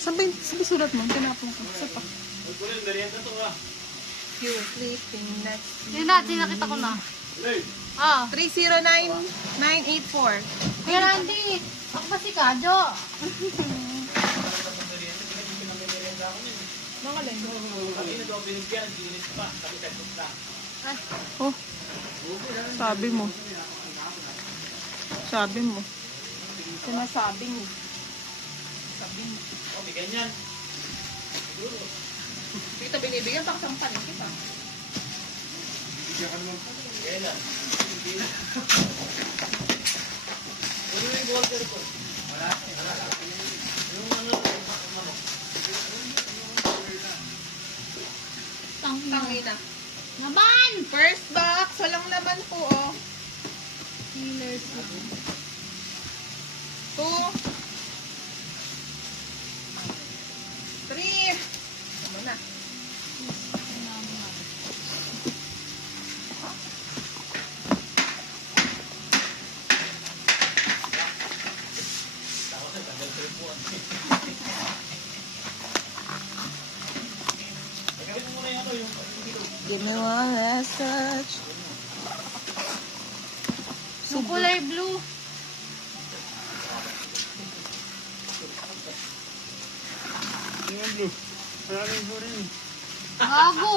Sabi sulat mo. Tinapong ko. Isa pa. You're sleeping next. Yun natin, nakita ko na. Ah. 309984. Kuya Randy, ako ba si Kado? Nangalin. Ay, Oh. Sabi mo. Sabi mo. Sinasabi mo. Sabi mo. Oh, bigyan yan. Dito binibigyan pa kasampanin kita. Bigyan ka naman. Bigyan lang. Ano yung water ko? Wala. Yung ano, Tangina. naman! First box. Walang laman po, oh. Healers. 2 3. Tama na. Give me one last touch. Yung kulay blue. yung blue. Maraming po rin. Gago.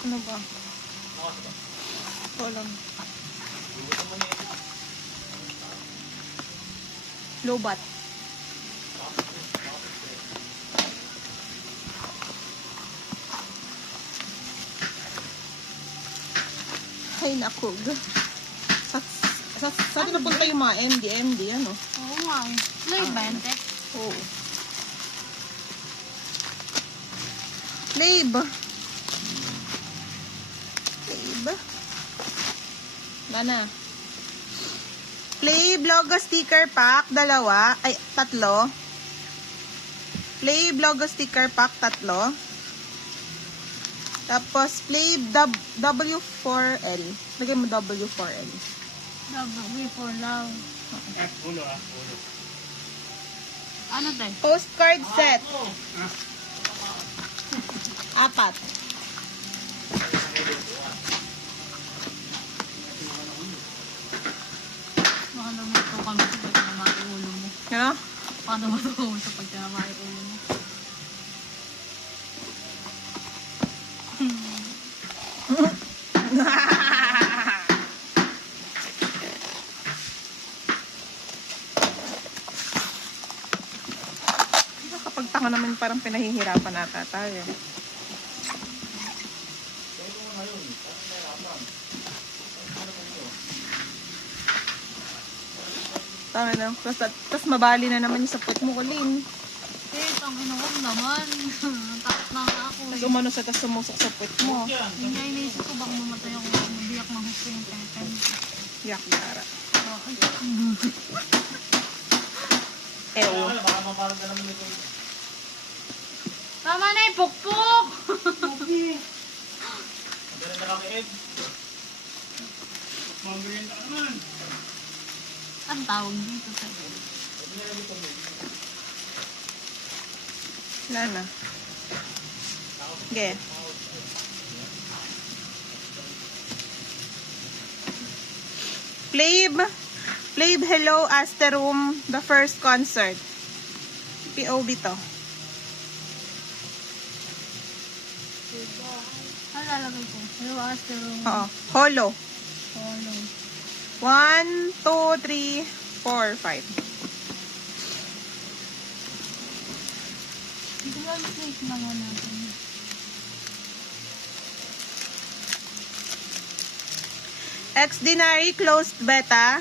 Ano ba? Walang. Lobat. Ay, naku. Saan napunta yung mga MD, ano? Oo nga eh. Kulay 20. Oo. Lab. Lana. Play Logo Sticker Pack, 2. Ay, 3. Play Logo Sticker Pack, 3. Tapos, Play W4L. Lagay mo W4L. W for love. Ulo ulo. Ano tayo? Postcard set. 4. Baka naman ito kami sa pag namay ulo mo. Ano? Baka naman ito kami sa pag namay ulo mo. Kapag tanga naman parang pinahihirapan nata tayo. Tanga na. Tapos mabali na naman yung sapot mo, Colleen. Eh, tangin ako naman. Takot na nga ako Tapos eh. umano sa tas sumusok sa puwet mo. Hindi nga inisip ko baka mamatay ako. Nabiyak ng gusto yung tetan. Yak, Yara. Ay. Ew. Baka maparang ka naman ito. Tama na yung pukpuk! Ang ganda na kami, Ed. Mambigyan ka naman. Ang tawag dito sa Wala na. Okay. Play Hello Asteroom, the first concert. POV to. Ano lalagay ko? Hello, Astro. Oo. Holo. Follow. 1, 2, 3, 4, 5. Hindi ko lang place naman natin. Exdinary closed beta.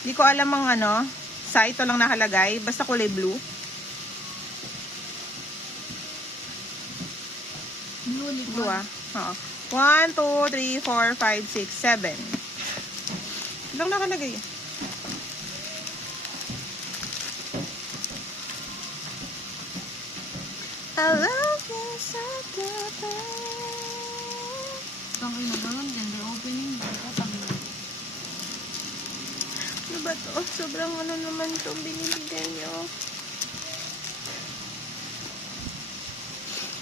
Hindi ko alam ang ano. Sa ito lang nakalagay. Basta kulay blue. Blue liquid. Blue ah. Oo. 1, 2, 3, 4, 5, 6, 7. Lang nakalagay. I love you so deeply. Ang ina ba nun? Ganda opening. Ganda. ba to? Sobrang ano naman to binibigay nyo.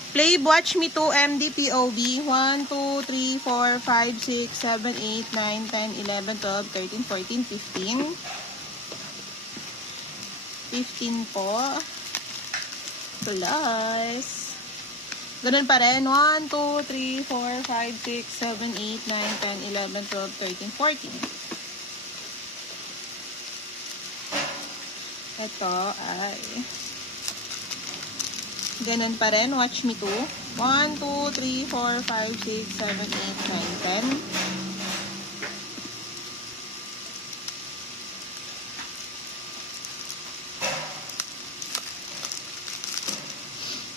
Play Watch Me 2 MD POV 1, 2, 3, 4, 5, 6, 7, 8, 9, 10, 11, 12, 13, 14, 15. 15 po. Plus. Ganun pa rin. 1, 2, 3, 4, 5, 6, 7, 8, 9, 10, 11, 12, 13, 14. Ito ay ganun pa rin. Watch me 2. 1, 2, 3, 4, 5, 6, 7, 8, 9, 10.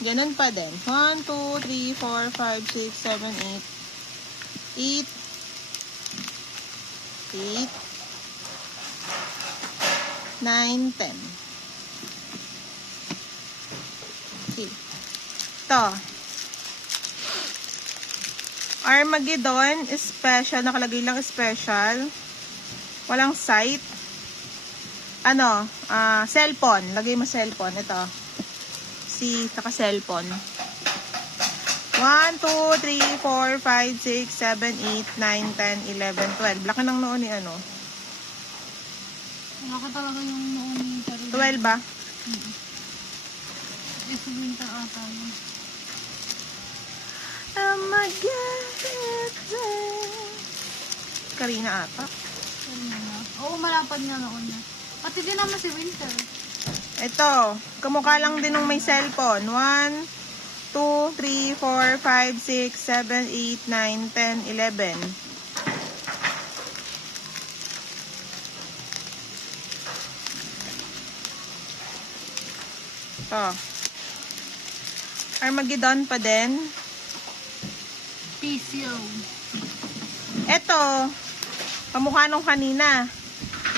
Ganun pa din. 1, 2, 3, 4, 5, 6, 7, 8. 8. 9, 10. Okay. Ito. Armageddon, special. Nakalagay lang special. Walang sight. Ano? Cellphone. Lagay mo cellphone. Ito. Naka-cellphone. 1, 2, 3, 4, 5, 6, 7, 8, 9, 10, 11, 12. Laki ng noon ni ano. Wala ka talaga yung noon ni Charlie. 12 ba? Is winter ata yun. Karina ata. Oo, malapad nga noon niya. Pati din naman si Winter. Ito, kamukha lang din ng may cellphone. 1, 2, 3, 4, 5, 6, 7, 8, 9, 10, 11. Ito. Armageddon pa din. PCO. Ito, kamukha nung kanina.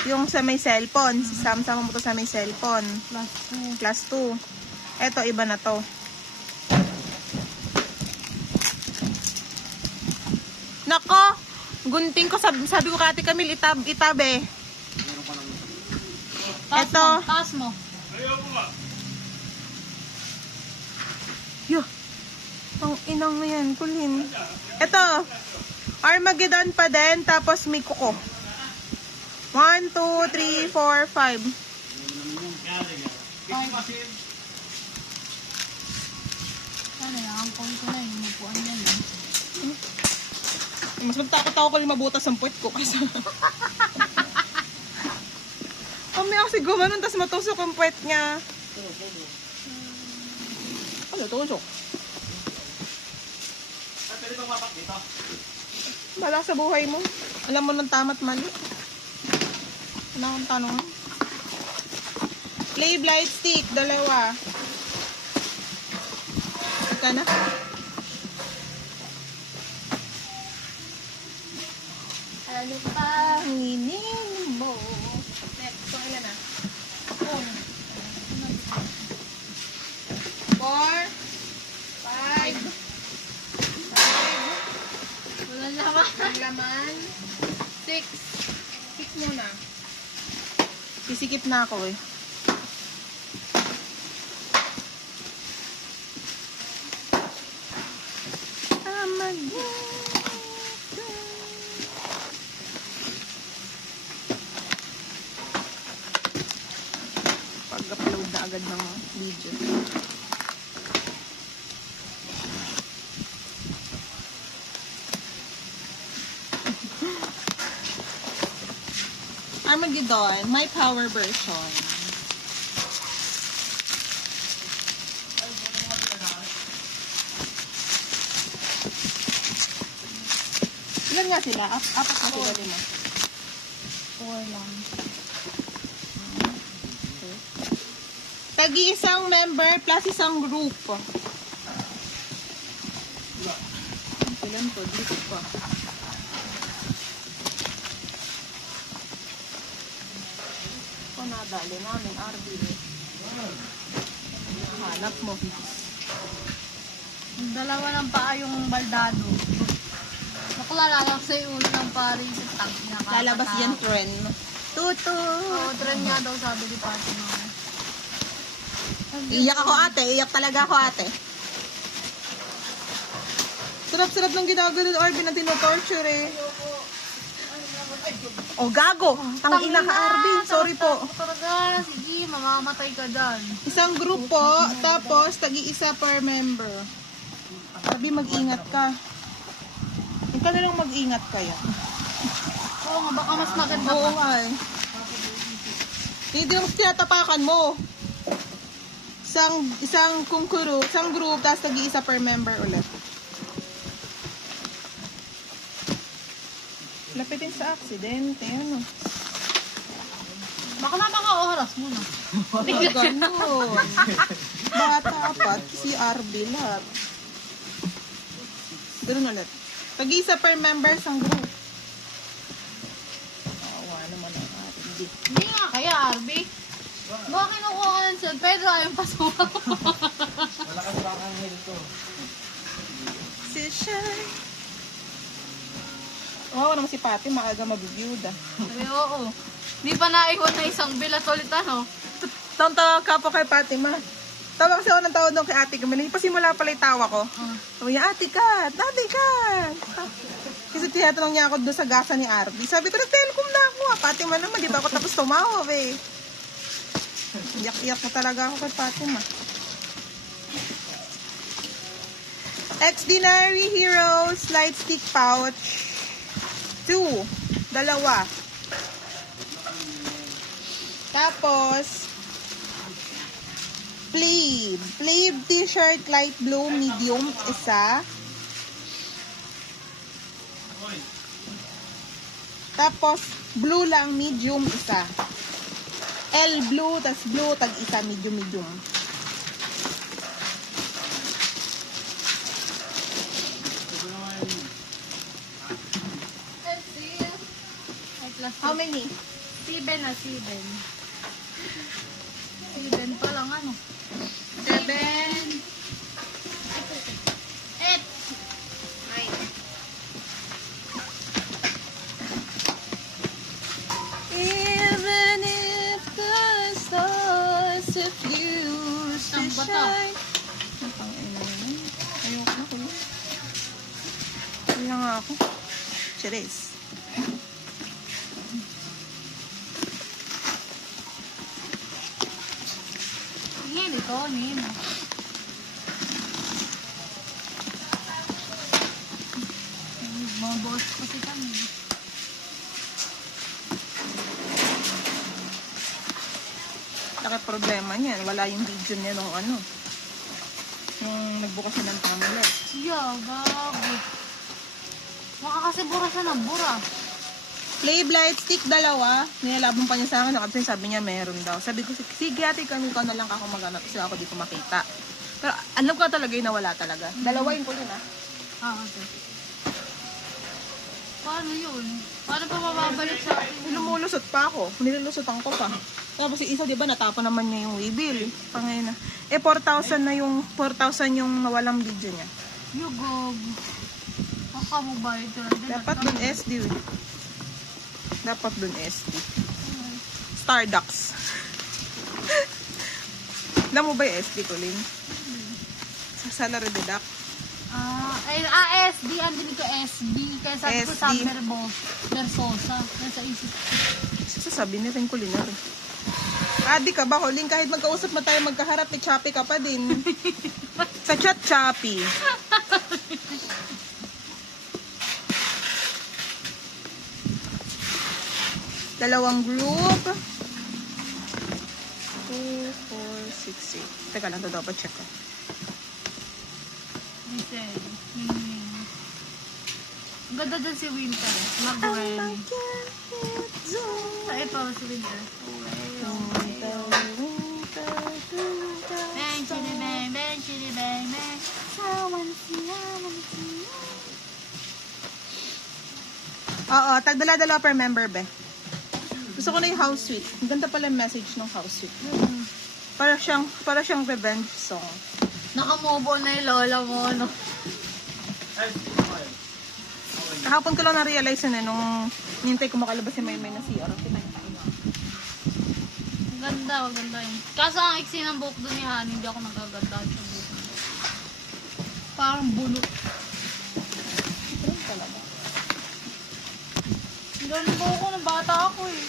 Yung sa may cellphone. Sama-sama mo to sa may cellphone. Plus 2. Plus 2. Ito, iba na to. Nako! Gunting ko. Sabi ko kati Camille, itabi. Ito. Taas mo. Yo. Ang inang na yan. Kulin. Ito. Armageddon pa din. Tapos may kuko. 1, 2, 3, 4, 5. Ano yan? Ang point ko na yun. Mapuan yan yun. Mas nagtakot ako kung mabutas ang puwet ko kasi. Kami kasi gumanon, tapos matusok ang puwet niya. Ano, tusok? Pwede bang mapak dito? Bala sa buhay mo. Alam mo ng tama't mali. Ano akong tanong? Play blight stick, dalawa. Ika na. Ano pa hinin mo? Next, so ilan na? 4, 5, Walang laman. ang laman, 6. 6 muna. Sisikip na ako eh. Pag-upload na agad ng video. Armageddon, my power version. Ilan nga sila? Apat na sila, 5. 4 lang. Tagi isang member plus isang group. Ilan to? Dito pa. Ito nadali namin, RB. Hanap mo. Dalawa ng paa yung baldado. Nakulala lang sa ulo ng pari. Lalabas yan, trend. Tutu. Oo, trend nga daw sabi ni Fatima. Iyak ako ate. Iyak talaga ako ate. Sarap-sarap ng ginagawa ng Arby na tinotorture eh. Oh, gago. Tangina ka, Arby. Sorry po. Talaga, sige, mamamatay ka dyan. Isang grupo, tapos tagi-isa per member. Arby, mag-ingat ka. Ikaw na lang mag-ingat kaya. Oo nga, baka mas maganda Oo pa. nga eh. Hindi naman tinatapakan mo. Isang kungkuro, isang group, tapos tagi-isa per member ulit. Lapitin sa aksidente, ano? Baka na mga oras muna. Oh, ganun. Bata apat, si RB lahat. Ganun ulit. Tag-isa per member sang group. Awa naman ang ating di. Hindi nga kaya, Arby. Baka kinukuha ka ng San Pedro, ayaw pasuwa. Malakas ba ang heal ko? Si Shai. Oo naman si Pati, maaga mabibiyuda. Sabi, oo. Hindi pa naiwan na isang bilat ulit, ano? Tawag ka po kay Pati, ma. Tawa kasi ako ng tawag doon kay Ate Gamali. Pasimula pala yung tawa ko. Sabi niya, Ate Kat, Ate Kat. Kasi tinatanong niya ako doon sa gasa ni Arby. Sabi ko, nag-telecom na ako. Pati man naman, di ba ako tapos tumawag eh. Iyak-iyak mo talaga ako kay Pati, ma. Exdinary Heroes Light Stick Pouch. 2. Dalawa. Tapos, Plebe. Plebe t-shirt light blue medium, isa. Tapos, blue lang medium, isa. L blue, tas blue, tag isa medium. How many? 7 na, 7. 7 pa lang, ano? 7. 8. 9. Even if the stars refuse to Ang bata. shine. Ang pang-ina yun. Ayoko na ko. Wala nga ako. Cheers. Yan, ito, nin. Mga boss kasi kami. Laki problema niyan. Wala yung video niya nung ano. Nung nagbukas siya ng tumbler. Yeah, gago. Makakasibura siya ng bura. Play light stick, dalawa. Nilalabong pa niya sa akin. Kasi sabi niya meron daw. Sabi ko, sige ate, kami ko na lang ako mag-anap. Kasi ako di ko makita. Pero alam ko talaga yung nawala talaga. Dalawain ko yun ah. Okay. Paano yun? Paano pa mababalik sa atin? Lumulusot pa ako. Nilulusotan ko pa. Tapos yung isa, di ba, natapon naman niya yung waybill. Pangay na. 4,000 na yung, 4,000 yung nawalang video niya. Yugog. Baka mo ba ito? Dapat dun SD. Dapat dun SD. Starducks. Alam mo ba yung SD ko, Lynn? Sa salary deduct. SD. Andun ko SD. Kaya sabi ko SD. sa Versosa. Nasa isip ko. Sasabi ni rin kulinary. Adi ka ba, Colin? Kahit magkausap na tayo magkaharap, may choppy ka pa din. Sa chat, choppy. Dalawang group. 2, 4, 6, 8. Teka lang, ito dapat check ko. Listen. Ang ganda dyan si Winter. Mag-ready. Sa ito si Winter. Bang, chili, bang, bang, chili, bang, bang. Oo, tagdala-dala per member, be. Gusto ko na yung house suite. Ang ganda pala yung message ng house suite. Para siyang revenge song. Naka-move on na yung lola mo, no? Kahapon ko lang na-realize yun eh, nung Nintay ko makalabas si Maymay na CR. Ganda, maganda yun. Kaso ang iksi ng buhok doon ni Han, hindi ako nagaganda sa buhok. Parang bulok. Ito talaga. Ganun buhok ko nung bata ako eh.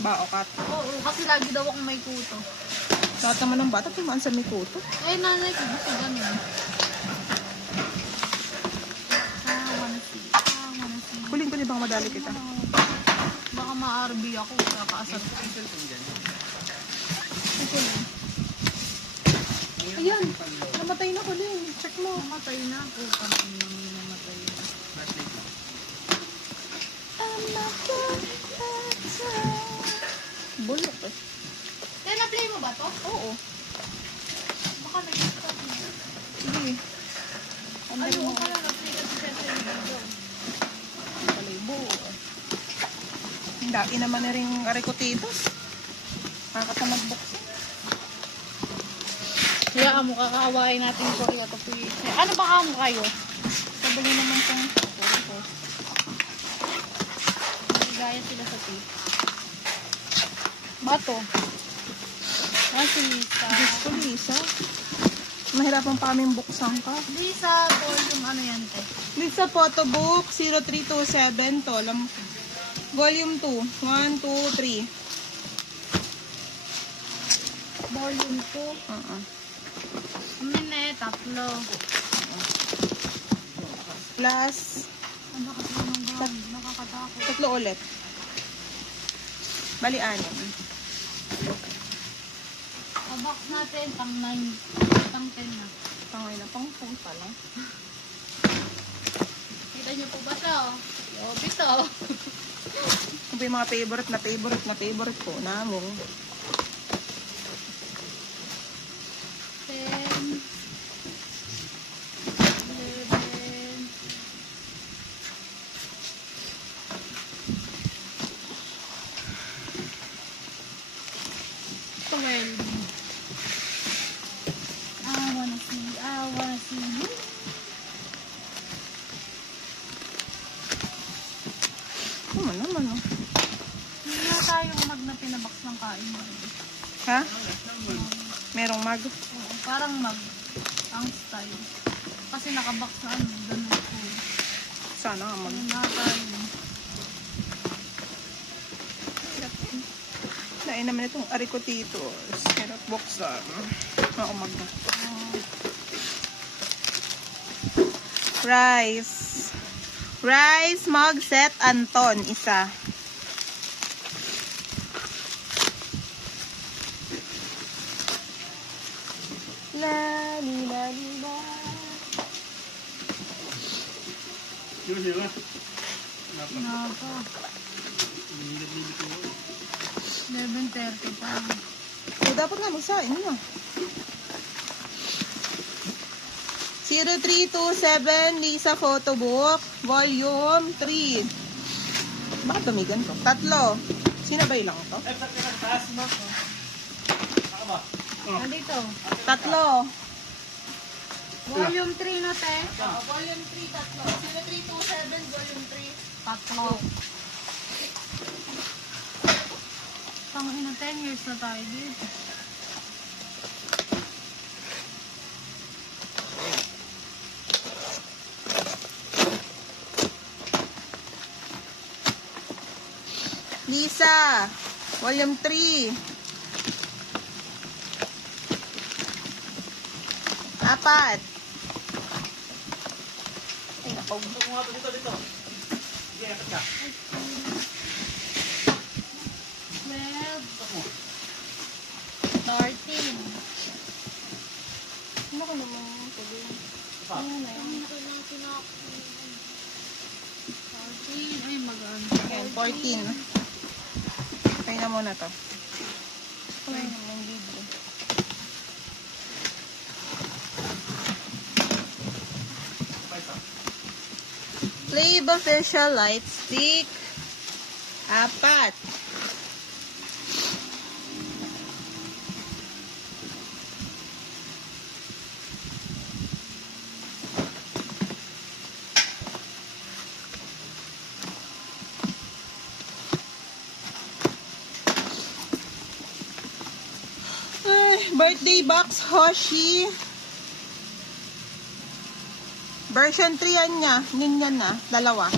Baokat. Oo, kasi lagi daw akong may kuto. Lahat naman ng bata, tumaan sa Mikuto. Eh, nanay ko gusto ganun. Wanna see. Kuling ko, di bang madali kita? Baka ma-RB ako, kakaasar ko. Ayan, namatay na kuling. Check mo. Namatay na ako. Pang namatay na. Bulok eh. Kaya na-play mo ba to? Oo. Baka nag-stop na. Sige. Ano ko pala na-play kasi siya sa video. Palibo. Hindi naman na rin arikotitos. Nakakatamad buksin. Kaya mo, kakaawain natin yung Korea to please. Ano ba kamo kayo? Sabali naman kung Gaya sila sa tape. Bato. Si Lisa. Diyos ko, Lisa. Mahirapan pa kaming buksan ka. Lisa, volume ano yan, te? Lisa Photobook 0327 to. Volume 2. 1, 2, 3. Volume 2. Ano na tatlo. Plus, Ano kasi yung bag? Nakakatakot. 3 ulit. Bali, 6. Kabox natin, pang 9. Pang 10 na. Tangay na, pang phone pala. Kita niyo po ba to? Yobi to. Ano ba yung mga favorite po na mo? 10. 11. 12. I wanna see you. Ano naman, oh. Hindi na tayong mag na pinabox ng kain mo. Ha? Merong mag. Oo, parang mag ang style. Kasi nakabox na ano, ganun po. Sana nga mag. Ayun na tayo. Lain naman itong arikotitos. Hirap buksan. Oo, mag na. Rice. Rice mug set Anton. Isa. La li la li la. Yun, yun. Napa. 11:30 pa. Dapat nga magsain na. 0327 Lisa Photobook Volume 3. Bakit tumigan to? 3. Sinabay lang to? Nandito. 3. Volume 3 na te. Volume 3, 3. 0327 Volume 3. Tatlo. Pang 10 years na tayo dito. Lisa, Volume 3. 4. Ay, napaw. Dito. Sige, dapat ka. 12. 13. Ano ka naman tuloy? Ano na yun? 14. Ay, mag-ano. Ayan, 14. Kaya na muna to. Kaya naman libre. Flave Official Light Stick. 4. birthday box, Hoshi. Version 3 yan niya. Ganyan na. Dalawa.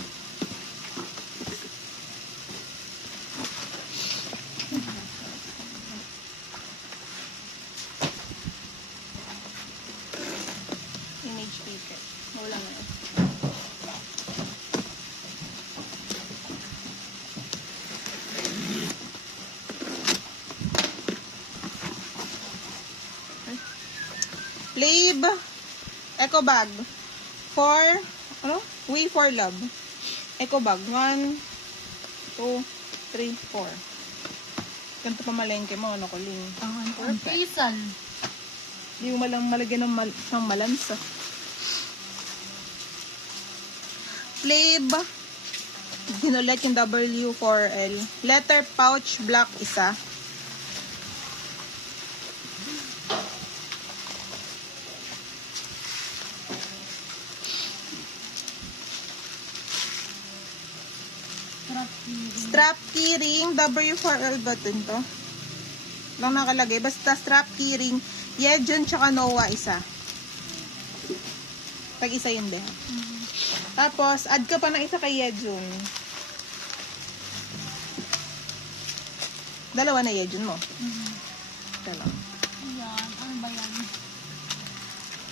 Image paper. Wala na yun. Plave Eco Bag for We for Love. Eco Bag 1 2 3 4. Ganito pa malengke mo, ano ko ling. Ang Perfect. pisal. Hindi mo malang malagyan ng malansa. Plave ginulat yung W4L. Letter pouch black isa. Strap keyring, W4L button to. Lang nakalagay. Basta strap keyring, Yejun tsaka Noah isa. Tag-isa yun din. Tapos, add ka pa ng isa kay Yejun. Dalawa na Yejun mo. Dalawa. Ayan. Ano ba yan?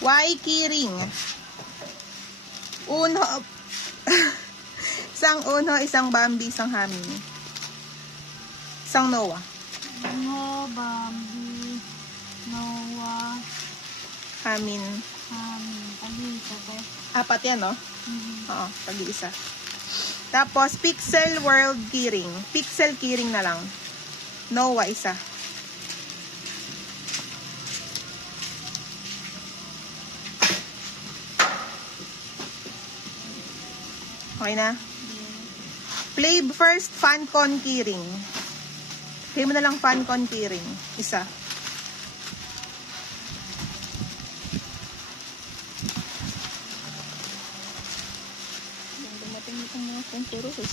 Y keyring. Uno. Isang Uno, isang Bambi, isang Hamin. Isang Noah. Uno, Bambi, Noah, Hamin. Alisa, te. Apat yan, no? Oo, pag-iisa. Tapos, Pixel World keyring. Pixel keyring na lang. Noah, isa. Okay na? Play first Fancon keyring. Play mo na lang Fancon keyring. Isa. Dumating itong mga contours.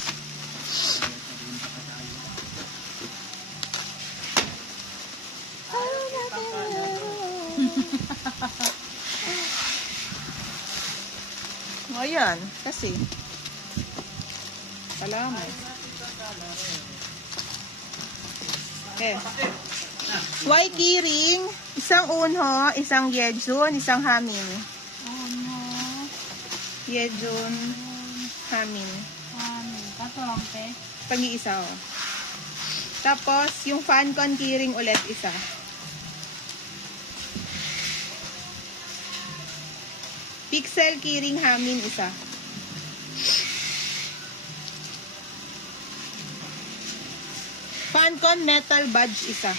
Ayan, kasi salamat. Okay. Y keyring, isang Unho, isang Yejun, isang Hamin. Uno, Yejun, Hamin. Kaso lang, te. Pag-iisa ko. Tapos, yung Fancon keyring ulit, isa. Pixel keyring Hamin, isa. Fancon metal badge, isa.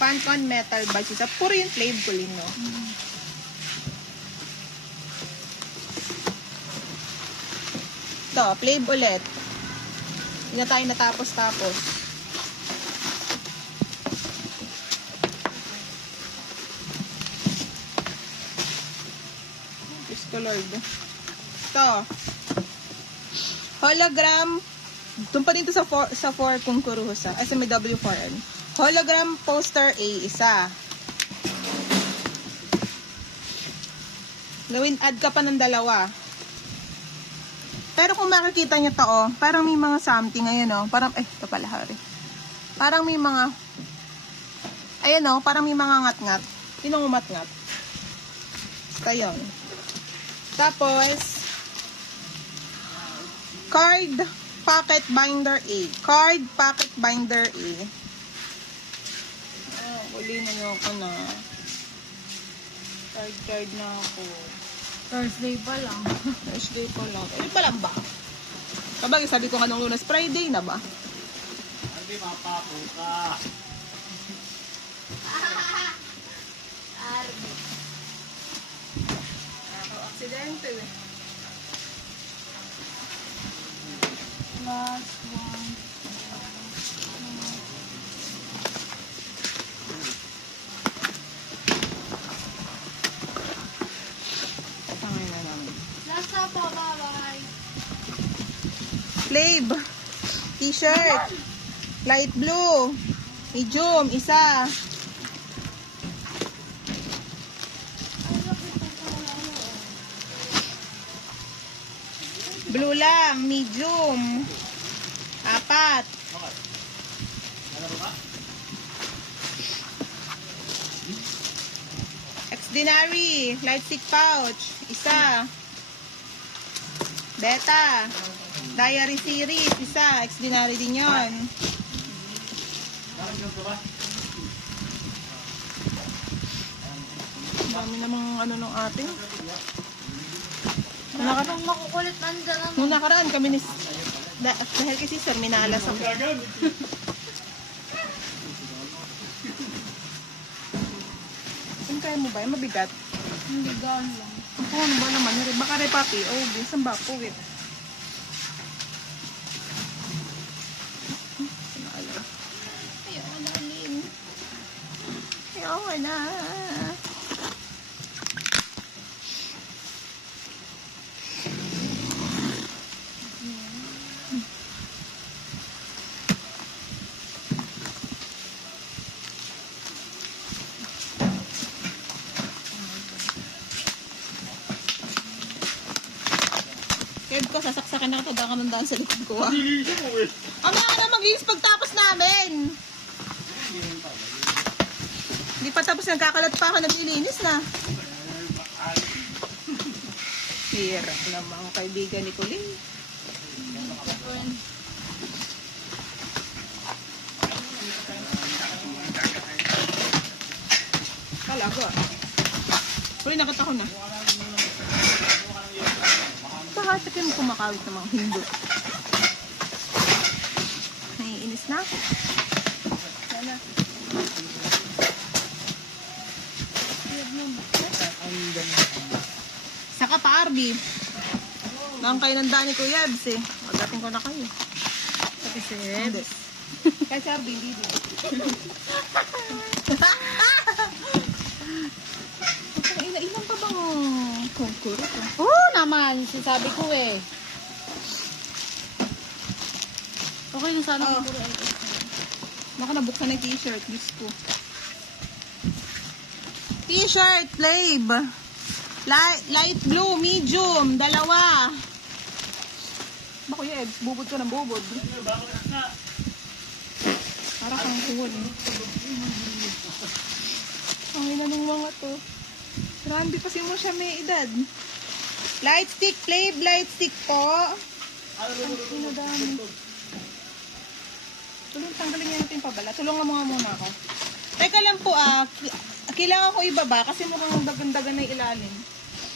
Fancon metal badge, isa. Puro yung flame ko rin, no? Ito, flame ulit. Hindi na tayo natapos-tapos. Diyos ko Lord. Ito. Hologram. Doon pa dito sa 4 kung kuruhusa. SMW4N. Hologram poster A, isa. Add ka pa ng dalawa. Pero kung makikita nyo to, oh, parang may mga something, ayun, oh. Parang, ito pala, hari. Parang may mga, ayun, oh, parang may mga ngat-ngat. Sinong umat-ngat? Basta yun. Tapos, card pocket binder A. Card pocket binder A. Uli na nyo ako na. Card na ako. Thursday pa lang. Thursday pa lang. Ano pa lang ba? Kabagay, sabi ko nga nung Lunes, Friday na ba? Hindi mapapo ka. Aksidente eh. Last one. Tangay na namin. Last na po, bye-bye. Flave. T-shirt. Light blue. Medium, isa. Blue lang, medium. 4. Exdinary, light stick pouch. 1. Beta. Diary series. 1. Exdinary din yun. Dami namang ano nung ating. Anong makukulit nandyan naman. Nung nakaraan kami ni... dahil kay sister, minalas ako. Kung kaya mo ba? Yung mabigat. Hindi gaan lang. Ano ba naman? Baka repapi. Oh, bisan ba po eh. Ayaw na, Lin. Ayaw na. Kev ko, sasaksakan na ito. Baka nandaan sa likod ko. Nililito mo eh. Mamaya ka na maglinis pagtapos namin. Hindi pa tapos, nagkakalat pa ako, naglilinis na. Hirap naman ang kaibigan ni Colin. Kala ko ah. Colin, nakita ko na. Baka mo kumakawit ng mga hindot. Naiinis na ako. Sana. Saka pa, Arby. Nang kayo ng Dani ko, Yabs eh. Magating ko na kayo. Pati si Edes. Kaya si Arby, hindi din. Ilan pa bang kukuro ko? Oo naman, sinasabi ko eh. Okay na sana Oh. kung puro LS. Baka nabuksan na yung t-shirt. Diyos ko. T-shirt, Flav. Light blue, medium. 2. Bako yung Ebs, bubod ko ng bubod. Para kang kuwan eh. Ay na nung mga to. Randy kasi mo siya may edad. Light stick, Flav. Light stick po. Ang pinadami. Tanggalin niya natin pabala. Tulungan mo nga muna ako. Teka lang po kailangan ko ibaba kasi mukhang dagan-dagan na yung ilalim.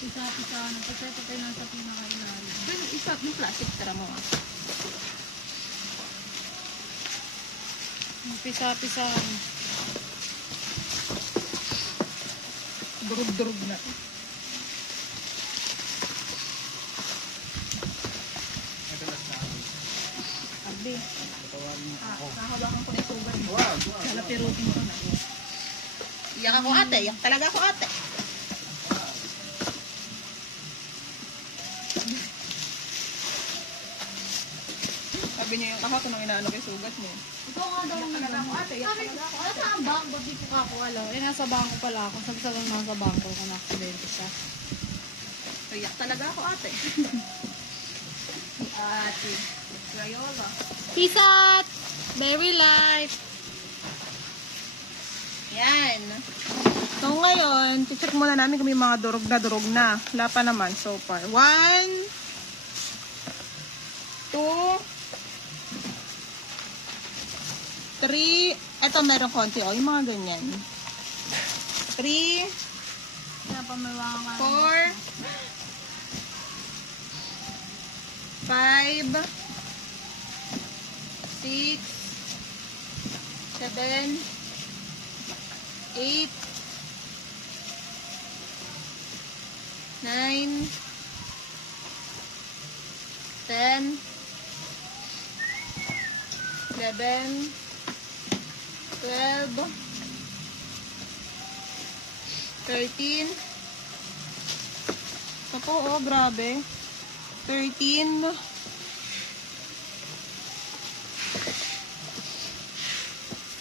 Pisa-pisa na. Kasi ito tayo nasa pinaka-ilalim. Dun, isa, yung plastic, tara mo. Pisa-pisa. Durug-durug na. Abi. Nakahawakan ko na yung sugat. Nalapirutin ko na. Iyak ako ate. Iyak talaga ako ate. Sabi niya yung kahapon nung inaano kay sugat niya. Ito nga daw ang Talaga ako ate. Iyak Sabi, talaga ako ano ate. sa ang bank? Ba't di ko kakuwala? Eh, nasa bangko pala ako. Sabi sa lang nasa bangko ko na-accidente siya. Iyak talaga ako ate. Ate. Rayola. Peace out! Very light. Yan. So ngayon, check muna namin kung may mga durog na. Wala pa naman so far. 1, 2, 3. Ito meron konti. O, yung mga ganyan. 3, Kaya pa may mga 4, 5, 6, 7, 8, 9, 10, 11, 12, 13. Ito po, oh, grabe. 13,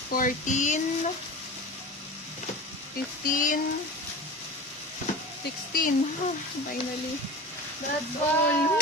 14, 15, 16. Finally. That's all.